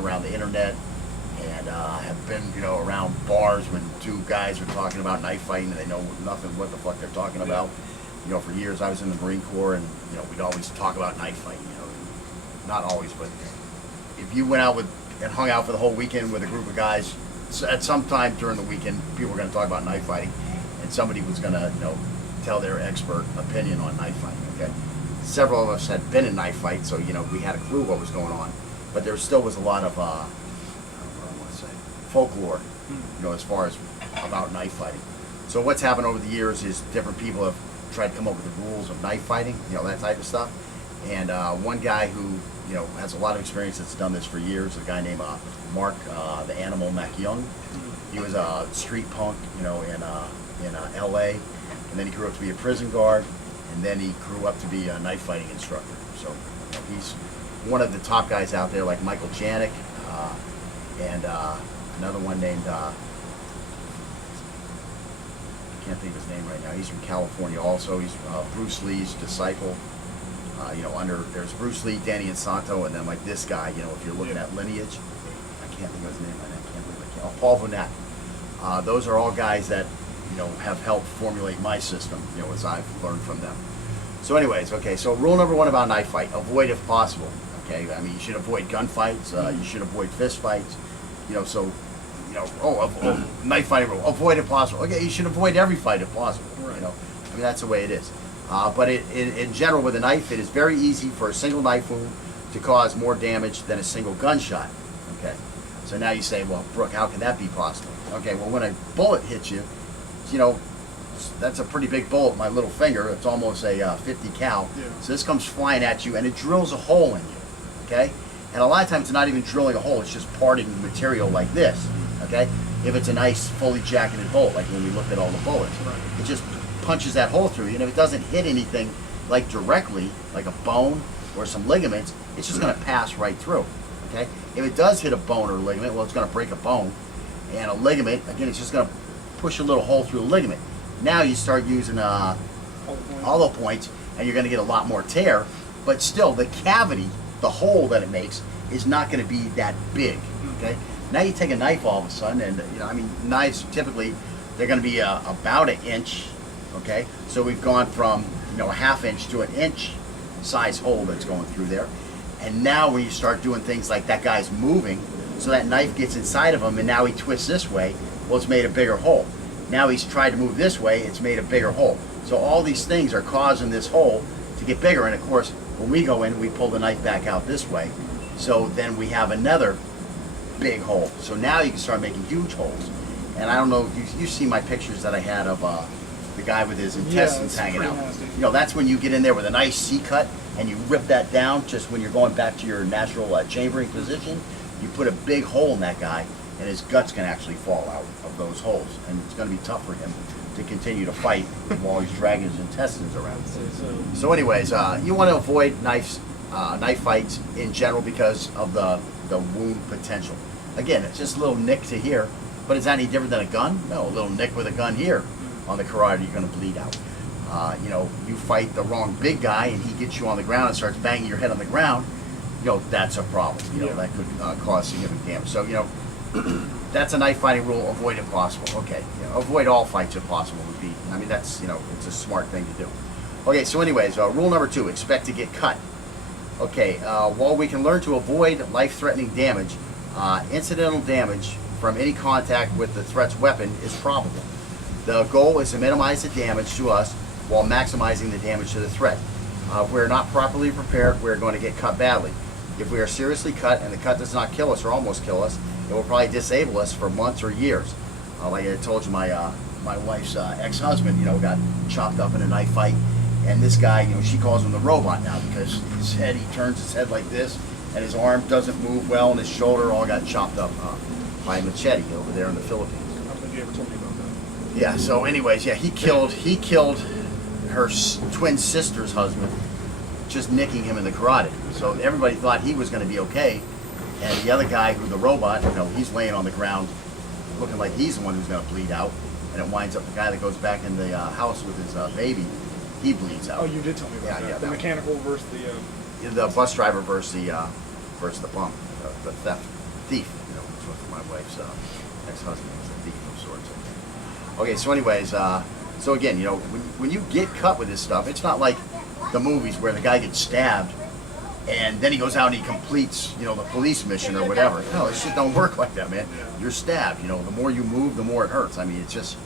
around the internet, and have been, around bars when two guys are talking about knife fighting and they know nothing what the fuck they're talking about. For years I was in the Marine Corps, and we'd always talk about knife fighting. Not always, but if you went out and hung out for the whole weekend with a group of guys, at some time during the weekend, people were going to talk about knife fighting, and somebody was going to, tell their expert opinion on knife fighting. Okay, several of us had been in knife fights, so we had a clue what was going on, but there still was a lot of I don't know what I want to say, folklore, as far as about knife fighting. So what's happened over the years is different people have tried to come up with the rules of knife fighting, that type of stuff. And one guy who has a lot of experience that's done this for years, a guy named Mark the Animal McYoung. He was a street punk, in L.A. And then he grew up to be a prison guard, and then he grew up to be a knife fighting instructor. So he's one of the top guys out there, like Michael Janik, and another one named I can't think of his name right now. He's from California also. He's Bruce Lee's disciple. There's Bruce Lee, Danny Insanto, and then like this guy, if you're looking at lineage, I can't think of his name right now. I can't believe I can't. Paul Vunak. Those are all guys that, have helped formulate my system, as I've learned from them. So anyways, okay, so rule number one about knife fight, avoid if possible. Okay, I mean, you should avoid gunfights, you should avoid fist fights, knife fighting rule, avoid if possible. Okay, you should avoid every fight if possible, Right. I mean, that's the way it is. But in general, with a knife, it is very easy for a single knife wound to cause more damage than a single gunshot. Okay, so now you say, well, Brooke, how can that be possible? Okay, well, when a bullet hits you, that's a pretty big bullet. My little finger, it's almost a 50 cal. Yeah. So this comes flying at you, and it drills a hole in you. Okay, and a lot of times it's not even drilling a hole; it's just parting material like this. Okay, if it's a nice fully jacketed bolt, like when we looked at all the bullets, Right. it just punches that hole through you, and if it doesn't hit anything like directly, like a bone or some ligaments, it's just going to pass right through. Okay, if it does hit a bone or ligament, well, it's going to break a bone, and a ligament, again, it's just going to push a little hole through the ligament. Now you start using hollow points, and you're going to get a lot more tear, but still the cavity, the hole that it makes, is not going to be that big. Okay, now you take a knife all of a sudden, and knives typically they're going to be about 1 inch. Okay, so we've gone from a 1/2 inch to 1 inch size hole that's going through there, and now when you start doing things like that guy's moving, so that knife gets inside of him, and now he twists this way, well, it's made a bigger hole. Now he's tried to move this way, it's made a bigger hole. So all these things are causing this hole to get bigger, and of course when we go in, we pull the knife back out this way, so then we have another big hole. So now you can start making huge holes. And I don't know if you see my pictures that I had of the guy with his intestines hanging out. Nasty. That's when you get in there with a nice C-cut and you rip that down just when you're going back to your natural chambering position. You put a big hole in that guy, and his guts can actually fall out of those holes, and it's going to be tough for him to continue to fight while he's dragging his intestines around. So anyways, you want to avoid knife fights in general because of the wound potential. Again, it's just a little nick to here, but is that any different than a gun? No, a little nick with a gun here on the carotid, you're going to bleed out. You fight the wrong big guy and he gets you on the ground and starts banging your head on the ground, that's a problem. That could cause significant damage. So, that's a knife fighting rule, avoid if possible. Okay, avoid all fights if possible would be, that's, it's a smart thing to do. Okay, so anyways, rule number 2, expect to get cut. Okay, while we can learn to avoid life-threatening damage, incidental damage from any contact with the threat's weapon is probable. The goal is to minimize the damage to us while maximizing the damage to the threat. If we're not properly prepared, we're going to get cut badly. If we are seriously cut and the cut does not kill us or almost kill us, it will probably disable us for months or years. Like I told you, my wife's ex-husband, got chopped up in a knife fight, and this guy, she calls him the robot now because his head, he turns his head like this, and his arm doesn't move well, and his shoulder all got chopped up by a machete over there in the Philippines. I don't think you ever told me about that. Yeah. So, anyways, yeah, he killed her twin sister's husband, just nicking him in the carotid. So everybody thought he was going to be okay, and the other guy, who the robot, he's laying on the ground, looking like he's the one who's going to bleed out, and it winds up the guy that goes back in the house with his baby, he bleeds out. Oh, you did tell me about that. Yeah, the mechanical versus the. The bus driver versus the bum, the theft. thief, you know, which was my wife's ex-husband was a thief of sorts. Okay, so anyways, so again, you know, when you get cut with this stuff, it's not like the movies where the guy gets stabbed and then he goes out and he completes, you know, the police mission or whatever. No, this shit don't work like that, man. You're stabbed, you know, the more you move, the more it hurts. I mean, it's just,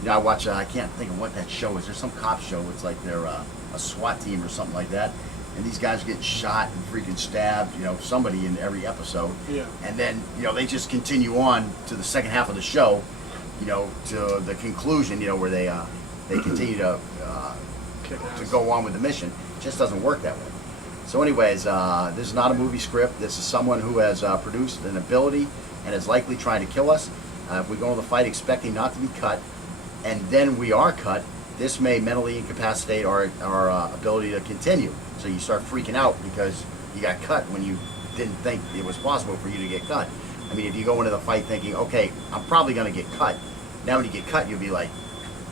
you know, I watch, I can't think of what that show is. There's some cop show, it's like they're a SWAT team or something like that. And these guys get shot and freaking stabbed, you know, somebody in every episode. Yeah. And then, you know, they just continue on to the second half of the show, you know, to the conclusion, you know, where they continue to go on with the mission. It just doesn't work that way. So anyways, this is not a movie script. This is someone who has produced an ability and is likely trying to kill us. If we go into the fight expecting not to be cut, and then we are cut, this may mentally incapacitate our ability to continue. So you start freaking out because you got cut when you didn't think it was possible for you to get cut. I mean, if you go into the fight thinking, okay, I'm probably going to get cut. Now when you get cut, you'll be like,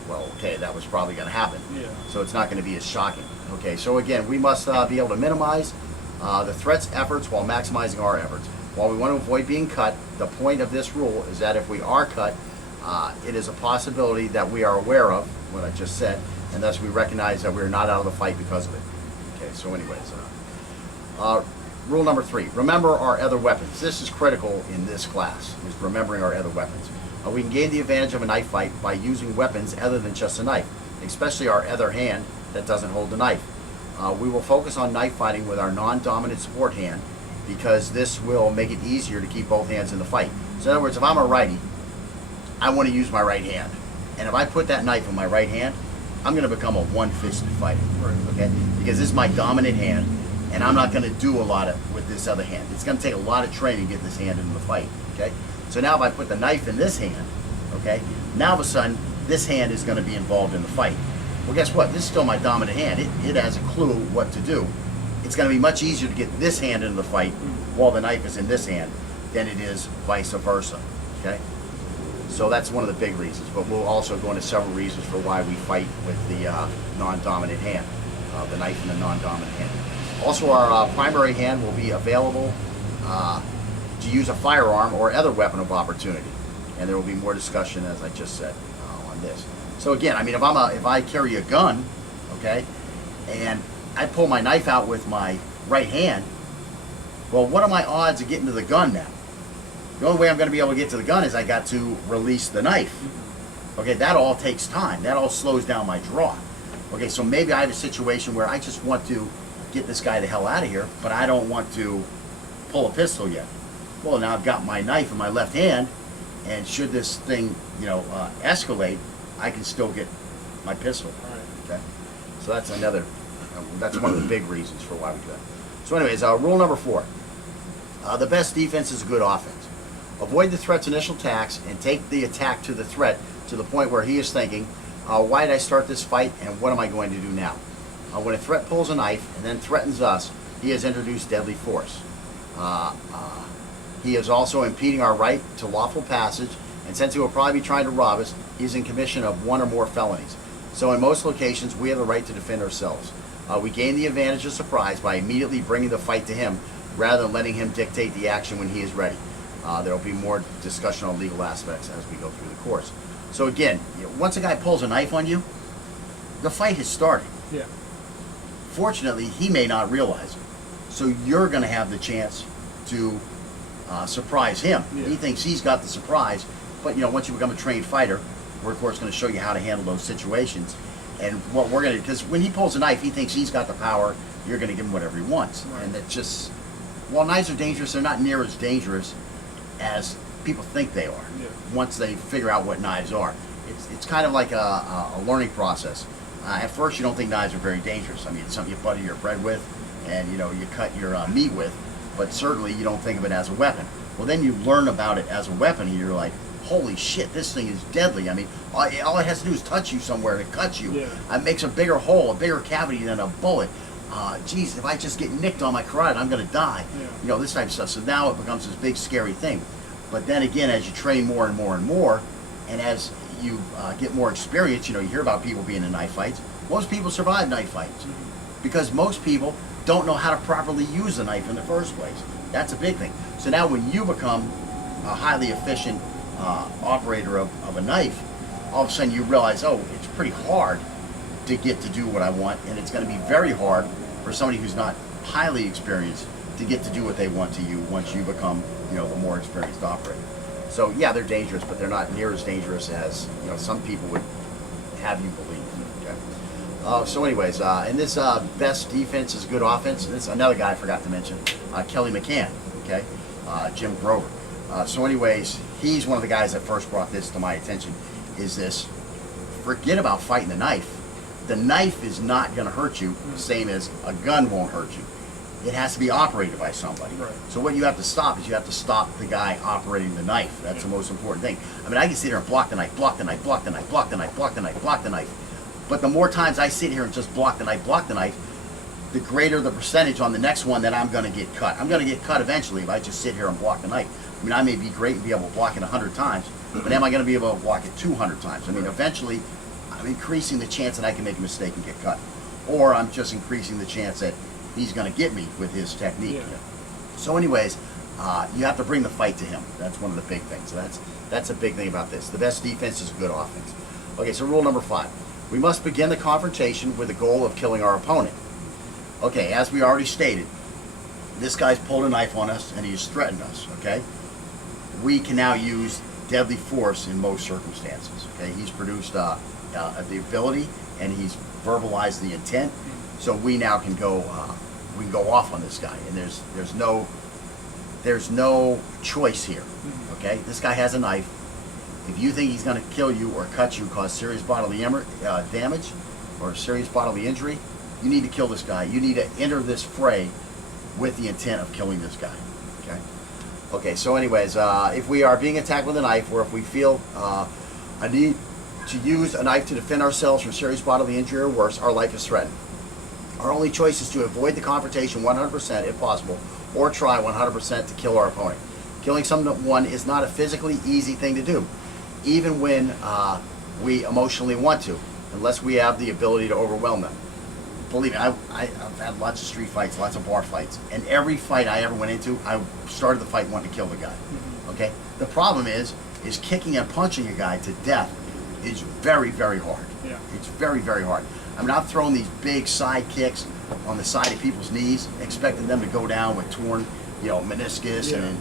well, okay, that was probably going to happen. Yeah. So it's not going to be as shocking. Okay, so again, we must be able to minimize the threat's efforts while maximizing our efforts. While we want to avoid being cut, the point of this rule is that if we are cut, it is a possibility that we are aware of, what I just said, and thus we recognize that we're not out of the fight because of it. Okay, so anyways, rule number 3, remember our other weapons. This is critical in this class, is remembering our other weapons. We can gain the advantage of a knife fight by using weapons other than just a knife, especially our other hand that doesn't hold the knife. We will focus on knife fighting with our non-dominant support hand because this will make it easier to keep both hands in the fight. So in other words, if I'm a righty, I want to use my right hand. And if I put that knife in my right hand, I'm going to become a one-fisted fighter, okay? Because this is my dominant hand, and I'm not going to do a lot with this other hand. It's going to take a lot of training to get this hand into the fight, okay? So now if I put the knife in this hand, okay, now all of a sudden, this hand is going to be involved in the fight. Well, guess what? This is still my dominant hand. It has a clue what to do. It's going to be much easier to get this hand into the fight while the knife is in this hand than it is vice versa, okay? So that's one of the big reasons, but we'll also go into several reasons for why we fight with the non-dominant hand, the knife in the non-dominant hand. Also, our primary hand will be available to use a firearm or other weapon of opportunity, and there will be more discussion, as I just said, on this. So again, I mean, if I carry a gun, okay, and I pull my knife out with my right hand, well, what are my odds of getting to the gun now? The only way I'm going to be able to get to the gun is I got to release the knife. Okay, that all takes time. That all slows down my draw. Okay, so maybe I have a situation where I just want to get this guy the hell out of here, but I don't want to pull a pistol yet. Well, now I've got my knife in my left hand, and should this thing, you know, escalate, I can still get my pistol. Okay, so that's another. That's one of the big reasons for why we do that. So, anyways, rule number 4: the best defense is a good offense. Avoid the threat's initial attacks and take the attack to the threat to the point where he is thinking, why did I start this fight and what am I going to do now? When a threat pulls a knife and then threatens us, he has introduced deadly force. He is also impeding our right to lawful passage, and since he will probably be trying to rob us, he is in commission of 1 or more felonies. So in most locations, we have the right to defend ourselves. We gain the advantage of surprise by immediately bringing the fight to him rather than letting him dictate the action when he is ready. There will be more discussion on legal aspects as we go through the course. So again, once a guy pulls a knife on you, the fight has started. Yeah. Fortunately, he may not realize it. So you're going to have the chance to surprise him. Yeah. He thinks he's got the surprise, but once you become a trained fighter, we're of course going to show you how to handle those situations. And what we're going to, because when he pulls a knife, he thinks he's got the power. You're going to give him whatever he wants. Right. And it's just, while knives are dangerous, they're not near as dangerous as people think they are. Yeah. Once they figure out what knives are, it's kind of like a learning process. At first, you don't think knives are very dangerous. I mean, it's something you butter your bread with, and you cut your meat with. But certainly, you don't think of it as a weapon. Well, then you learn about it as a weapon, and you're like, holy shit, this thing is deadly. I mean, all it has to do is touch you somewhere, and it cuts you. Yeah. It makes a bigger hole, a bigger cavity than a bullet. Geez, if I just get nicked on my carotid, I'm going to die. Yeah. This type of stuff. So now it becomes this big, scary thing. But then again, as you train more and more and more, and as you get more experience, you hear about people being in knife fights. Most people survive knife fights because most people don't know how to properly use the knife in the first place. That's a big thing. So now when you become a highly efficient operator of a knife, all of a sudden you realize, oh, it's pretty hard to get to do what I want, and it's going to be very hard for somebody who's not highly experienced to get to do what they want to you once you become, you know, the more experienced operator. So yeah, they're dangerous, but they're not near as dangerous as, you know, some people would have you believe. Okay. So anyways, and this best defense is good offense. This is another guy I forgot to mention, Kelly McCann. Okay, Jim Grover. So anyways, he's one of the guys that first brought this to my attention. Is this? Forget about fighting the knife. The knife is not going to hurt you, same as a gun won't hurt you. It has to be operated by somebody. Right. So what you have to stop is you have to stop the guy operating the knife. That's the most important thing. I mean, I can sit here and block the knife, block the knife, block the knife, block the knife, block the knife, block the knife. But the more times I sit here and just block the knife, the greater the percentage on the next one that I'm going to get cut. I'm going to get cut eventually if I just sit here and block the knife. I mean, I may be great and be able to block it 100 times, but am I going to be able to block it 200 times? I mean, eventually, I'm increasing the chance that I can make a mistake and get cut. Or I'm just increasing the chance that he's going to get me with his technique. Yeah. So anyways, you have to bring the fight to him. That's one of the big things. So that's a big thing about this. The best defense is good offense. Okay, so rule number 5. We must begin the confrontation with the goal of killing our opponent. Okay, as we already stated, this guy's pulled a knife on us and he's threatened us, okay? We can now use deadly force in most circumstances, okay? He's produced the ability and he's verbalized the intent, so we now can go off on this guy, and there's no choice here, okay? This guy has a knife. If you think he's going to kill you or cut you, cause serious bodily damage or serious bodily injury, you need to kill this guy. You need to enter this fray with the intent of killing this guy. Okay. Okay. So, anyways, if we are being attacked with a knife, or if we feel a need to use a knife to defend ourselves from serious bodily injury or worse, our life is threatened. Our only choice is to avoid the confrontation 100% if possible, or try 100% to kill our opponent. Killing someone is not a physically easy thing to do, even when we emotionally want to, unless we have the ability to overwhelm them. Believe me, I've had lots of street fights, lots of bar fights, and every fight I ever went into, I started the fight wanting to kill the guy. Okay? The problem is kicking and punching a guy to death is very, very hard. Yeah. It's very, very hard. I mean, I've thrown these big side kicks on the side of people's knees, expecting them to go down with torn, you know, meniscus and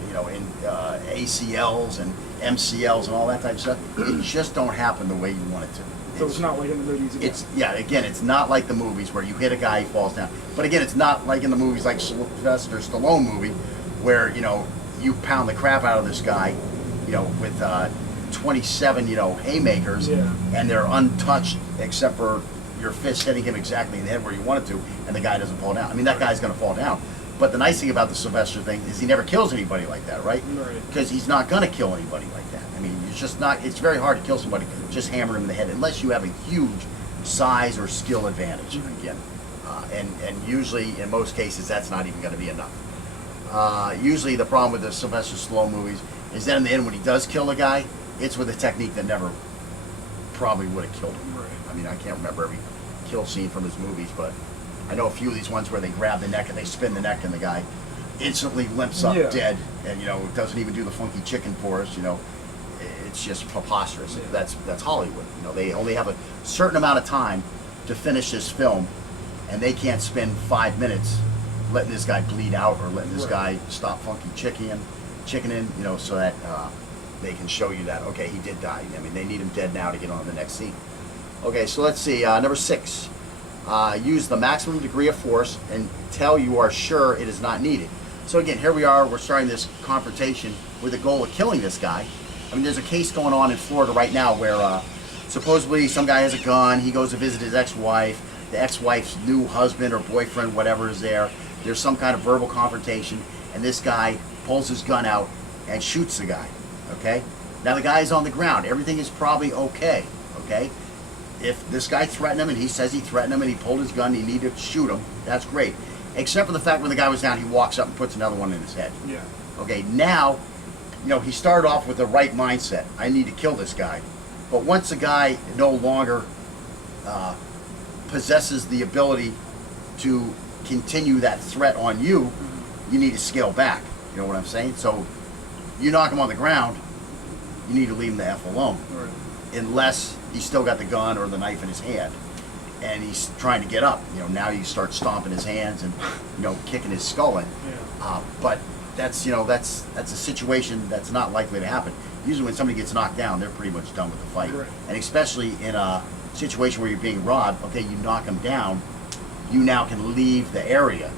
ACLs and MCLs and all that type of stuff. It just don't happen the way you want it to. So it's not like in the movies again. Again, it's not like the movies where you hit a guy, he falls down. But again, it's not like in the movies like Sylvester Stallone movie where, you know, you pound the crap out of this guy, you know, with 27, you know, haymakers, and they're untouched except for your fist hitting him exactly in the head where you want it to, and the guy doesn't fall down. I mean, that guy's going to fall down. But the nice thing about the Sylvester thing is he never kills anybody like that, right? Right. Because he's not going to kill anybody like that. I mean, it's just not, it's very hard to kill somebody, just hammer him in the head, unless you have a huge size or skill advantage, again. And usually, in most cases, that's not even going to be enough. Usually the problem with the Sylvester Stallone movies is that in the end, when he does kill a guy, it's with a technique that never probably would have killed him. Right. I mean, I can't remember every kill scene from his movies, but I know a few of these ones where they grab the neck and they spin the neck and the guy instantly limps up dead, and, you know, doesn't even do the funky chicken for us, you know. It's just preposterous. That's Hollywood. You know, they only have a certain amount of time to finish this film, and they can't spend 5 minutes letting this guy bleed out or letting this guy stop funky chickening, you know, so that they can show you that, okay, he did die. I mean, they need him dead now to get on to the next scene. Okay, so let's see, number 6. Use the maximum degree of force until you are sure it is not needed. So again, here we are, we're starting this confrontation with the goal of killing this guy. I mean, there's a case going on in Florida right now where supposedly some guy has a gun, he goes to visit his ex-wife, the ex-wife's new husband or boyfriend, whatever is there. There's some kind of verbal confrontation, and this guy pulls his gun out and shoots the guy, okay? Now the guy's on the ground, everything is probably okay, okay? If this guy threatened him and he says he threatened him and he pulled his gun, he needed to shoot him, that's great. Except for the fact when the guy was down, he walks up and puts another one in his head. Yeah. Okay, now, you know, he started off with the right mindset. I need to kill this guy. But once the guy no longer possesses the ability to continue that threat on you, you need to scale back. You know what I'm saying? So You knock him on the ground, you need to leave him the F alone. Right. Unless he's still got the gun or the knife in his hand and he's trying to get up. Now you start stomping his hands and, kicking his skull in. Yeah. But that's a situation that's not likely to happen. Usually when somebody gets knocked down, they're pretty much done with the fight. Right. And especially in a situation where you're being robbed, okay, you knock him down, you now can leave the area.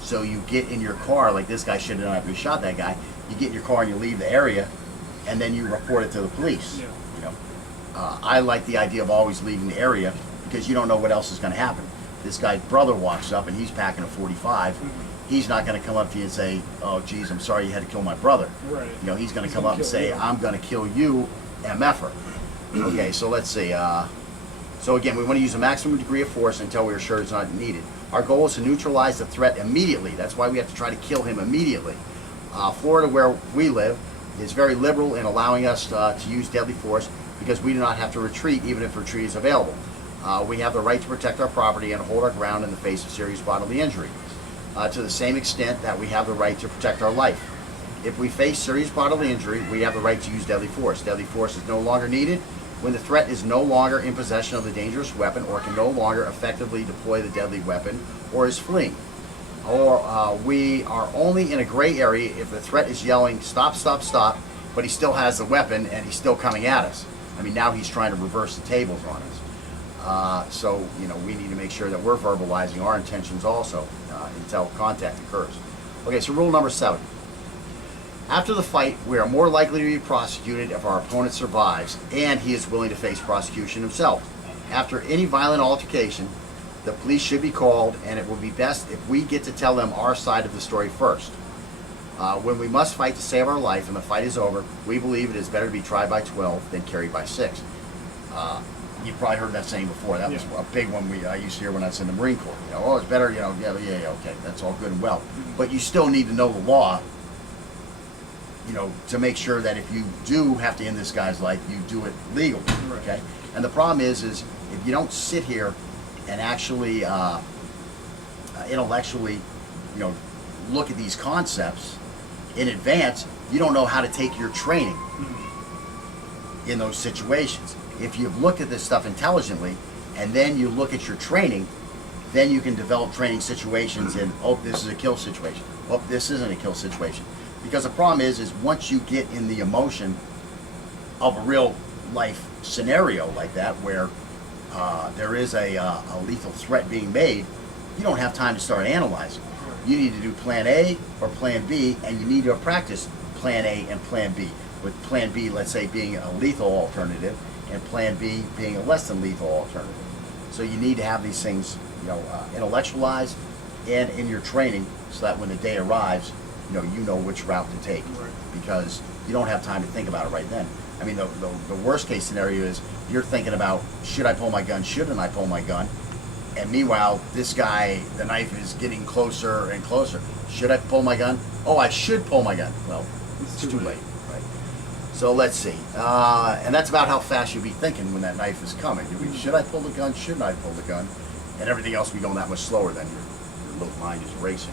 So you get in your car, like this guy should have done after he shot that guy. You get in your car and you leave the area, and then you report it to the police. Yeah. I like the idea of always leaving the area because you don't know what else is going to happen. This guy's brother walks up and he's packing a 45. He's not going to come up to you and say, "Oh, geez, I'm sorry you had to kill my brother." Right. He's going to come up and say, "I'm going to kill you, MFer." Okay, so let's see. So again, we want to use a maximum degree of force until we are sure it's not needed. Our goal is to neutralize the threat immediately. That's why we have to try to kill him immediately. Florida, where we live, is very liberal in allowing us to use deadly force because we do not have to retreat even if retreat is available. We have the right to protect our property and hold our ground in the face of serious bodily injury, to the same extent that we have the right to protect our life. If we face serious bodily injury, we have the right to use deadly force. Deadly force is no longer needed when the threat is no longer in possession of the dangerous weapon or can no longer effectively deploy the deadly weapon or is fleeing. Or we are only in a gray area if the threat is yelling, "Stop, stop, stop," but he still has the weapon and he's still coming at us. Now he's trying to reverse the tables on us. So, we need to make sure that we're verbalizing our intentions also until contact occurs. Okay, so rule number 7. After the fight, we are more likely to be prosecuted if our opponent survives and he is willing to face prosecution himself. After any violent altercation, the police should be called, and it will be best if we get to tell them our side of the story first. When we must fight to save our life and the fight is over, we believe it is better to be tried by 12 than carried by 6. You've probably heard that saying before. That was a big one I used to hear when I was in the Marine Corps. Oh, it's better, yeah, okay, that's all good and well. But you still need to know the law, to make sure that if you do have to end this guy's life, you do it legally, okay? And the problem is if you don't sit here and actually intellectually, look at these concepts in advance, you don't know how to take your training in those situations. If you've looked at this stuff intelligently and then you look at your training, then you can develop training situations in, oh, this is a kill situation. Oh, this isn't a kill situation. Because the problem is once you get in the emotion of a real life scenario like that where there is a lethal threat being made, you don't have time to start analyzing. You need to do plan A or plan B, and you need to practice plan A and plan B. With plan B, let's say, being a lethal alternative, and plan B being a less than lethal alternative. So you need to have these things, intellectualized and in your training, so that when the day arrives, you know which route to take, because you don't have time to think about it right then. The worst case scenario is you're thinking about, should I pull my gun? Shouldn't I pull my gun? And meanwhile, this guy, the knife is getting closer and closer. Should I pull my gun? Oh, I should pull my gun. Well, it's too late, right? So let's see. And that's about how fast you'll be thinking when that knife is coming. Should I pull the gun? Shouldn't I pull the gun? And everything else will be going that much slower than your little mind is racing.